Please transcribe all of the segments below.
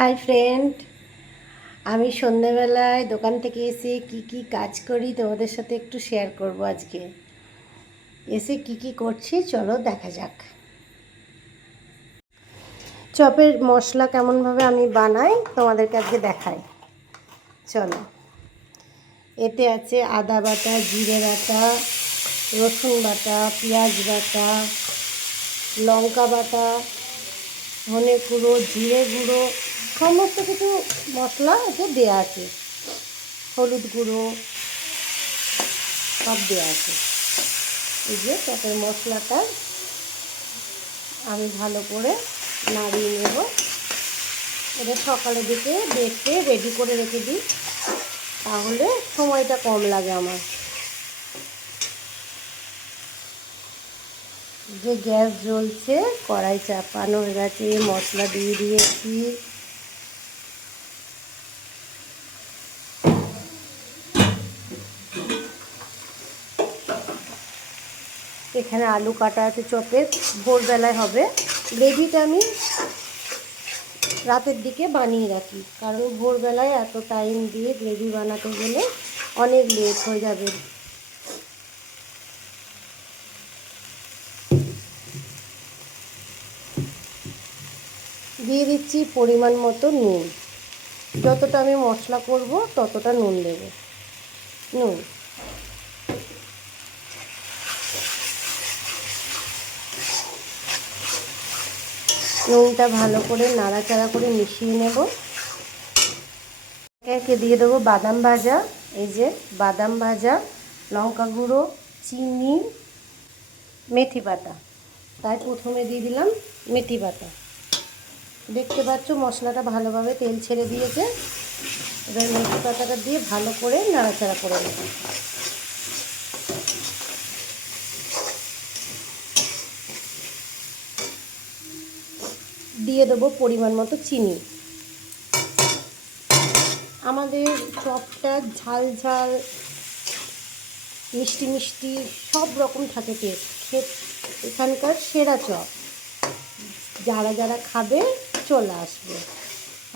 Hi friend, আমি সন্ধ্যেবেলায় দোকান থেকে এসে কি কাজ করি তোমাদের সাথে একটু শেয়ার করব। আজকে এসে কি করছি চলো দেখা যাক। চপের মশলা কেমনভাবে আমি বানাই তোমাদেরকে আজকে দেখাই। চলো, এতে আছে আদা বাটা, জিরে বাটা, রসুন বাটা, পেঁয়াজ বাটা, লঙ্কা বাটা, ধনে গুঁড়ো, জিরে গুঁড়ো, সমস্ত কিছু মশলা এতে দেওয়া আছে। হলুদ গুঁড়ো সব দেওয়া আছে। এই যে চপের মশলাটা আমি ভালো করে নাড়িয়ে নেব। এটা সকালের দিকে বেটে রেডি করে রেখে দিই, তাহলে সময়টা কম লাগে আমার। যে গ্যাস জ্বলছে, কড়াই চাপানো হয়ে গেছে, মশলা দিয়ে দিয়েছি। এখানে আলু কাটা আছে চপের, ভোরবেলায় হবে। গ্রেভিটা আমি রাতের দিকে বানিয়ে রাখি, কারণ ভোরবেলায় এত টাইম দিয়ে গ্রেভি বানাতে গেলে অনেক লেট হয়ে যাবে। দিয়ে দিচ্ছি পরিমাণ মতো নুন। যতটা আমি মশলা করব ততটা নুন দেব। নুনটা ভালো করে নাড়াচাড়া করে মিশিয়ে নেব। একে দিয়ে দেবো বাদাম ভাজা। এই যে বাদাম ভাজা, লঙ্কা গুঁড়ো, চিনি, মেথি পাতা। তাই প্রথমে দিয়ে দিলাম মেথি পাতা। দেখতে পাচ্ছ মশলাটা ভালোভাবে তেল ছেড়ে দিয়েছে। এবার মেথি পাতাটা দিয়ে ভালো করে নাড়াচাড়া করে নেব। দিয়ে দেবো পরিমাণ মতো চিনি। আমাদের চপটা ঝাল ঝাল, মিষ্টি মিষ্টি সব রকম থাকে টেস্ট। এখানকার সেরা চপ। যারা যারা খাবে চলে আসবে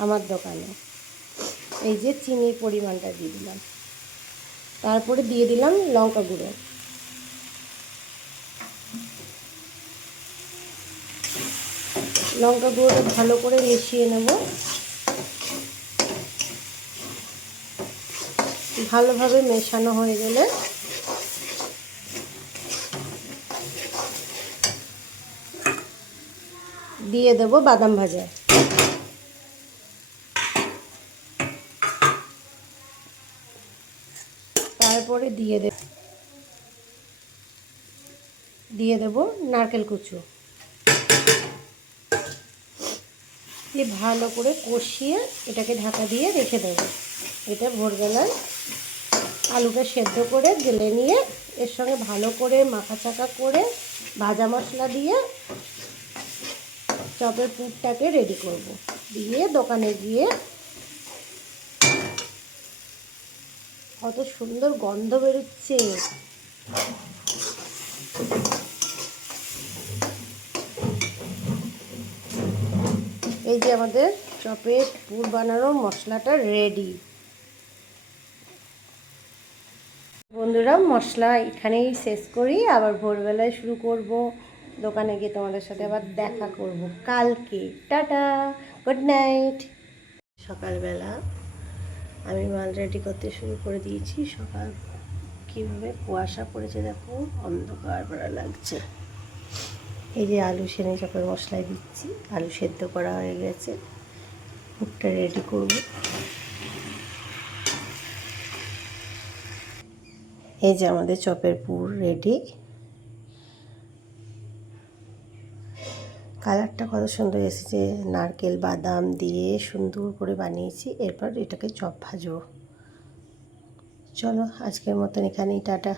আমার দোকানে। এই যে চিনির পরিমাণটা দিয়ে দিলাম, তারপরে দিয়ে দিলাম লঙ্কা গুঁড়ো। লঙ্কা গুঁড়োটা ভালো করে মিশিয়ে নেব। ভালোভাবে মেশানো হয়ে গেলে দিয়ে দেব বাদাম ভাজা। তারপরে দিয়ে দেব নারকেল কুচো। দিয়ে ভালো করে কষিয়ে এটাকে ঢাকা দিয়ে রেখে দেবো। এটা ভোরবেলায় আলুটা সেদ্ধ করে ঢেলে নিয়ে এর সঙ্গে ভালো করে মাখাচাকা করে ভাজা মশলা দিয়ে চপের পুরটাকে রেডি করব। দিয়ে দোকানে গিয়ে কত সুন্দর গন্ধ বেরোচ্ছে। এই যে আমাদের চপের পুর বানানোর মশলাটা রেডি। বন্ধুরা, মশলা এখানেই শেষ করি, আবার ভোরবেলায় শুরু করব। দোকানে গিয়ে তোমাদের সাথে আবার দেখা করব কালকে। Tata, good night. সকালবেলা আমি মাল রেডি করতে শুরু করে দিয়েছি। সকাল কীভাবে কুয়াশা পড়েছে দেখো, অন্ধকার ভরা লাগছে। এই যে আলু সেনে চপের মশলায় দিচ্ছি। আলু সেদ্ধ করা হয়ে গেছে, পুরটা রেডি করব। এই যে আমাদের চপের পুর রেডি। কালারটা কত সুন্দর এসেছে, নারকেল বাদাম দিয়ে সুন্দর করে বানিয়েছি। এরপর এটাকে চপ ভাজবো। চলো আজকের মতন এখানেই, টাটা।